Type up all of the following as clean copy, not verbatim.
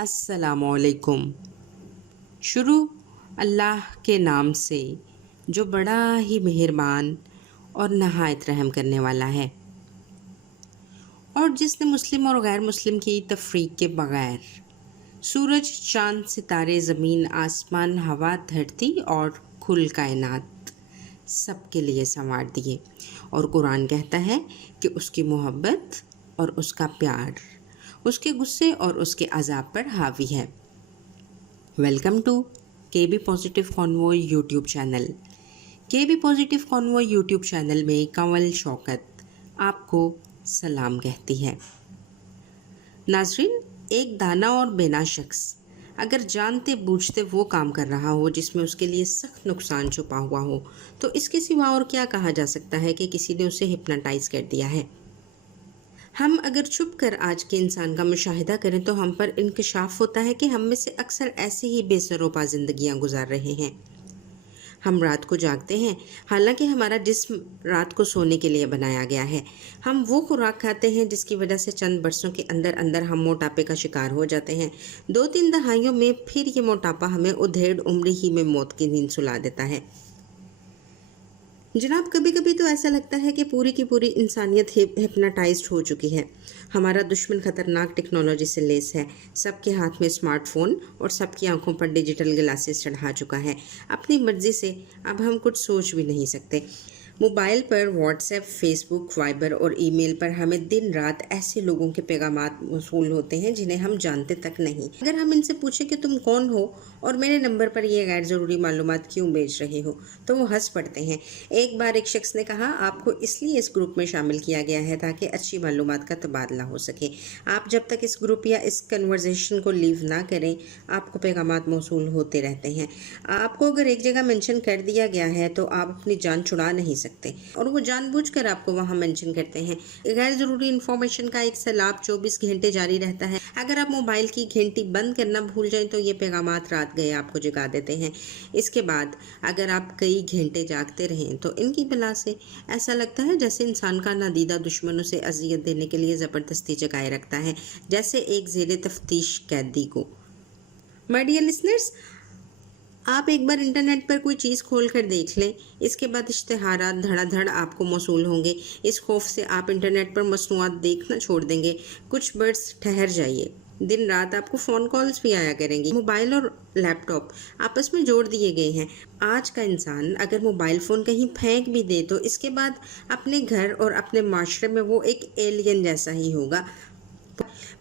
السلام علیکم۔ شروع اللہ کے نام سے جو بڑا ہی مہربان اور نہایت رحم کرنے والا ہے، اور جس نے مسلم اور غیر مسلم کی تفریق کے بغیر سورج، چاند، ستارے، زمین، آسمان، ہوا، دھرتی اور کل کائنات سب کے لیے سنوار دیے، اور قرآن کہتا ہے کہ اس کی محبت اور اس کا پیار اس کے غصے اور اس کے عذاب پر حاوی ہے۔ Welcome to K B positive convoy YouTube channel. K B positive convoy YouTube channel میں کنول شوکت آپ کو سلام کہتی ہے۔ ناظرین، ایک دانا اور بینا شخص اگر جانتے بوجھتے وہ کام کر رہا ہو جس میں اس کے لیے سخت نقصان چھپا ہوا ہو تو اس کے سوا اور کیا کہا جا سکتا ہے کہ کسی نے اسے ہپناٹائز کر دیا ہے۔ ہم اگر چھپ کر آج کے انسان کا مشاہدہ کریں تو ہم پر انکشاف ہوتا ہے کہ ہم میں سے اکثر ایسے ہی بے سر و پا زندگیاں گزار رہے ہیں۔ ہم رات کو جاگتے ہیں حالانکہ ہمارا جسم رات کو سونے کے لیے بنایا گیا ہے۔ ہم وہ خوراک کھاتے ہیں جس کی وجہ سے چند برسوں کے اندر اندر ہم موٹاپے کا شکار ہو جاتے ہیں۔ 2-3 دہائیوں میں پھر یہ موٹاپا ہمیں ادھیڑ عمری ہی میں موت کی نیند سلا دیتا ہے۔ جناب، کبھی کبھی تو ایسا لگتا ہے کہ پوری کی پوری انسانیت ہپناٹائزڈ ہو چکی ہے۔ ہمارا دشمن خطرناک ٹیکنالوجی سے لیس ہے، سب کے ہاتھ میں اسمارٹ فون اور سب کی آنکھوں پر ڈیجیٹل گلاسز چڑھا چکا ہے۔ اپنی مرضی سے اب ہم کچھ سوچ بھی نہیں سکتے۔ موبائل پر واٹس ایپ، فیس بک، وائبر اور ای میل پر ہمیں دن رات ایسے لوگوں کے پیغامات موصول ہوتے ہیں جنہیں ہم جانتے تک نہیں۔ اگر ہم ان سے پوچھیں کہ تم کون ہو اور میرے نمبر پر یہ غیر ضروری معلومات کیوں بھیج رہے ہو تو وہ ہنس پڑتے ہیں۔ ایک بار ایک شخص نے کہا، آپ کو اس لیے اس گروپ میں شامل کیا گیا ہے تاکہ اچھی معلومات کا تبادلہ ہو سکے۔ آپ جب تک اس گروپ یا اس کنورزیشن کو لیو نہ کریں آپ کو پیغامات موصول ہوتے رہتے ہیں۔ آپ کو اگر ایک جگہ مینشن کر دیا گیا ہے تو آپ اپنی جان چھڑا نہیں سکتے، اور وہ جان بوجھ کر آپ کو وہاں مینشن کرتے ہیں۔ غیر ضروری انفارمیشن کا ایک سیلاب 24 گھنٹے جاری رہتا ہے۔ اگر آپ موبائل کی گھنٹی بند کرنا بھول جائیں تو یہ پیغامات رات گئے آپ کو جگا دیتے ہیں۔ اس کے بعد اگر آپ کئی گھنٹے جاگتے رہیں تو ان کی بلا سے ایسا لگتا ہے جیسے انسان کا نادیدہ دشمن اسے اذیت دینے کے لیے زبردستی جگائے رکھتا ہے، جیسے ایک زیر تفتیش قیدی کو۔ مائی ڈیئر لسنرز، آپ ایک بار انٹرنیٹ پر کوئی چیز کھول کر دیکھ لیں، اس کے بعد اشتہارات دھڑا دھڑ آپ کو موصول ہوں گے۔ اس خوف سے آپ انٹرنیٹ پر مصنوعات دیکھنا چھوڑ دیں گے۔ کچھ برس ٹھہر جائیے، دن رات آپ کو فون کالز بھی آیا کریں گی۔ موبائل اور لیپ ٹاپ آپس میں جوڑ دیے گئے ہیں۔ آج کا انسان اگر موبائل فون کہیں پھینک بھی دے تو اس کے بعد اپنے گھر اور اپنے معاشرے میں وہ ایک ایلین جیسا ہی ہوگا۔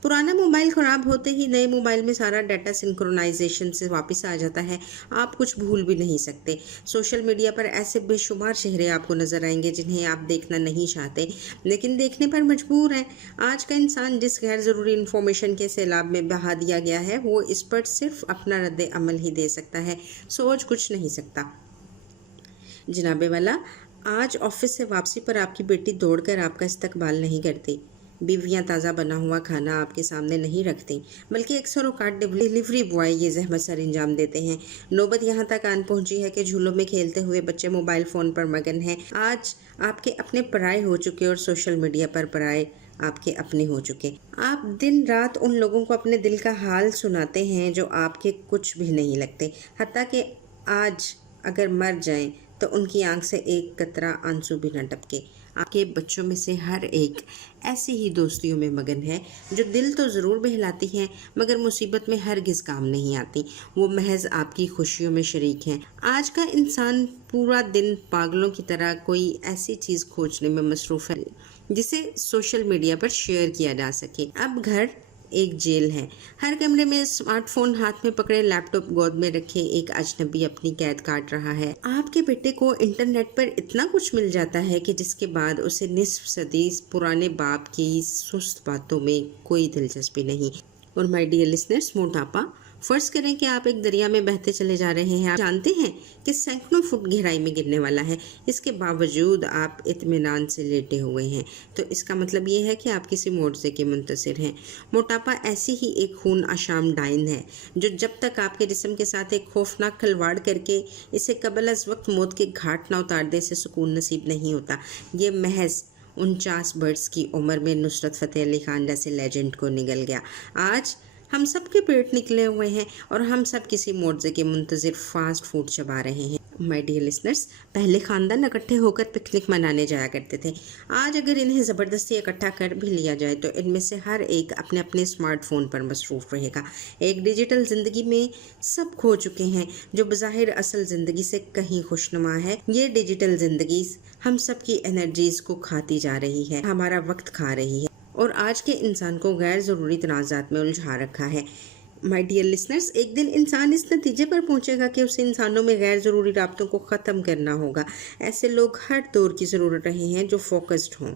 پرانا موبائل خراب ہوتے ہی نئے موبائل میں سارا ڈیٹا سنکرونائزیشن سے واپس آ جاتا ہے۔ آپ کچھ بھول بھی نہیں سکتے۔ سوشل میڈیا پر ایسے بے شمار چہرے آپ کو نظر آئیں گے جنہیں آپ دیکھنا نہیں چاہتے لیکن دیکھنے پر مجبور ہیں۔ آج کا انسان جس غیر ضروری انفارمیشن کے سیلاب میں بہا دیا گیا ہے وہ اس پر صرف اپنا رد عمل ہی دے سکتا ہے، سوچ کچھ نہیں سکتا۔ جناب والا، آج آفس سے واپسی پر آپ کی بیٹی دوڑ کر آپ کا استقبال نہیں کرتی، بیویاں تازہ بنا ہوا کھانا آپ کے سامنے نہیں رکھتی، بلکہ اکثر اوقات ڈیلیوری بوائے یہ زحمت سر انجام دیتے ہیں۔ نوبت یہاں تک آن پہنچی ہے کہ جھولوں میں کھیلتے ہوئے بچے موبائل فون پر مگن ہیں۔ آج آپ کے اپنے پرائے ہو چکے اور سوشل میڈیا پر پرائے آپ کے اپنے ہو چکے۔ آپ دن رات ان لوگوں کو اپنے دل کا حال سناتے ہیں جو آپ کے کچھ بھی نہیں لگتے، حتیٰ کہ آج اگر مر جائیں تو ان کی آنکھ سے ایک قطرہ آنسو بھی نہ ٹپکے۔ آپ کے بچوں میں سے ہر ایک ایسی ہی دوستیوں میں مگن ہے جو دل تو ضرور بہلاتی ہیں مگر مصیبت میں ہرگز کام نہیں آتی۔ وہ محض آپ کی خوشیوں میں شریک ہیں۔ آج کا انسان پورا دن پاگلوں کی طرح کوئی ایسی چیز کھوجنے میں مصروف ہے جسے سوشل میڈیا پر شیئر کیا جا سکے۔ اب گھر ایک جیل ہے۔ ہر کمرے میں اسمارٹ فون ہاتھ میں پکڑے، لیپ ٹاپ گود میں رکھے ایک اجنبی اپنی قید کاٹ رہا ہے۔ آپ کے بیٹے کو انٹرنیٹ پر اتنا کچھ مل جاتا ہے کہ جس کے بعد اسے نصف صدی پرانے باپ کی سست باتوں میں کوئی دلچسپی نہیں۔ اور مائی ڈیئر لسنرز، موٹاپا، فرض کریں کہ آپ ایک دریا میں بہتے چلے جا رہے ہیں۔ آپ جانتے ہیں کہ سینکڑوں فٹ گہرائی میں گرنے والا ہے، اس کے باوجود آپ اطمینان سے لیٹے ہوئے ہیں، تو اس کا مطلب یہ ہے کہ آپ کسی معجزے کے منتظر ہیں۔ موٹاپا ایسی ہی ایک خون آشام ڈائن ہے جو جب تک آپ کے جسم کے ساتھ ایک خوفناک کھلواڑ کر کے اسے قبل از وقت موت کے گھاٹ نہ اتار دے سے سکون نصیب نہیں ہوتا۔ یہ محض 49 برس کی عمر میں نصرت فتح علی خان جیسے لیجنڈ کو نگل گیا۔ آج ہم سب کے پیٹ نکلے ہوئے ہیں اور ہم سب کسی معجزے کے منتظر فاسٹ فوڈ چبا رہے ہیں۔ مائی ڈیئر لسنرز، پہلے خاندان اکٹھے ہو کر پکنک منانے جایا کرتے تھے۔ آج اگر انہیں زبردستی اکٹھا کر بھی لیا جائے تو ان میں سے ہر ایک اپنے اپنے اسمارٹ فون پر مصروف رہے گا۔ ایک ڈیجیٹل زندگی میں سب کھو چکے ہیں جو بظاہر اصل زندگی سے کہیں خوشنما ہے۔ یہ ڈیجیٹل زندگی ہم سب کی انرجیز کو کھاتی جا رہی ہے، ہمارا وقت کھا رہی ہے اور آج کے انسان کو غیر ضروری تنازعات میں الجھا رکھا ہے۔ مائی ڈیئر لسنرز، ایک دن انسان اس نتیجے پر پہنچے گا کہ اسے انسانوں میں غیر ضروری رابطوں کو ختم کرنا ہوگا۔ ایسے لوگ ہر دور کی ضرورت رہے ہیں جو فوکسڈ ہوں۔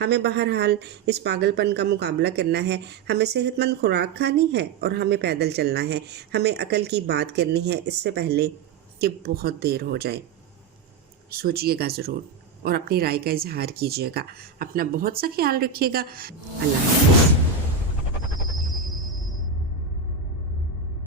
ہمیں بہرحال اس پاگل پن کا مقابلہ کرنا ہے۔ ہمیں صحت مند خوراک کھانی ہے اور ہمیں پیدل چلنا ہے۔ ہمیں عقل کی بات کرنی ہے اس سے پہلے کہ بہت دیر ہو جائے۔ سوچئے گا ضرور اور اپنی رائے کا اظہار کیجیے گا۔ اپنا بہت سا خیال رکھیے گا۔ اللہ حافظ۔